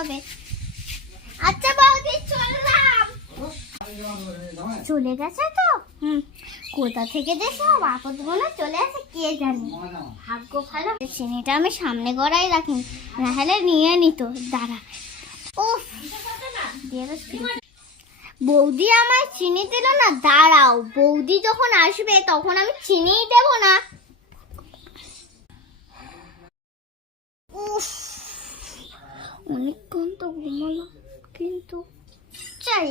হবে। আচ্ছা বৌদি চললাম। চলে গেছে তো? কোথা থেকে যে সব আপদগুলো চলে আসে কে জানে। ভাগ্য ভালো চিনিটা আমি সামনে গড়াই রাখি, নাহলে নিয়ে নিত। দাঁড়া, উফ বৌদি আমায় চিনি দিল না। দাঁড়াও, বৌদি যখন আসবে তখন আমি চিনিই দেব না। উফ অনেকক্ষণ তো ঘুমালো, কিন্তু চাই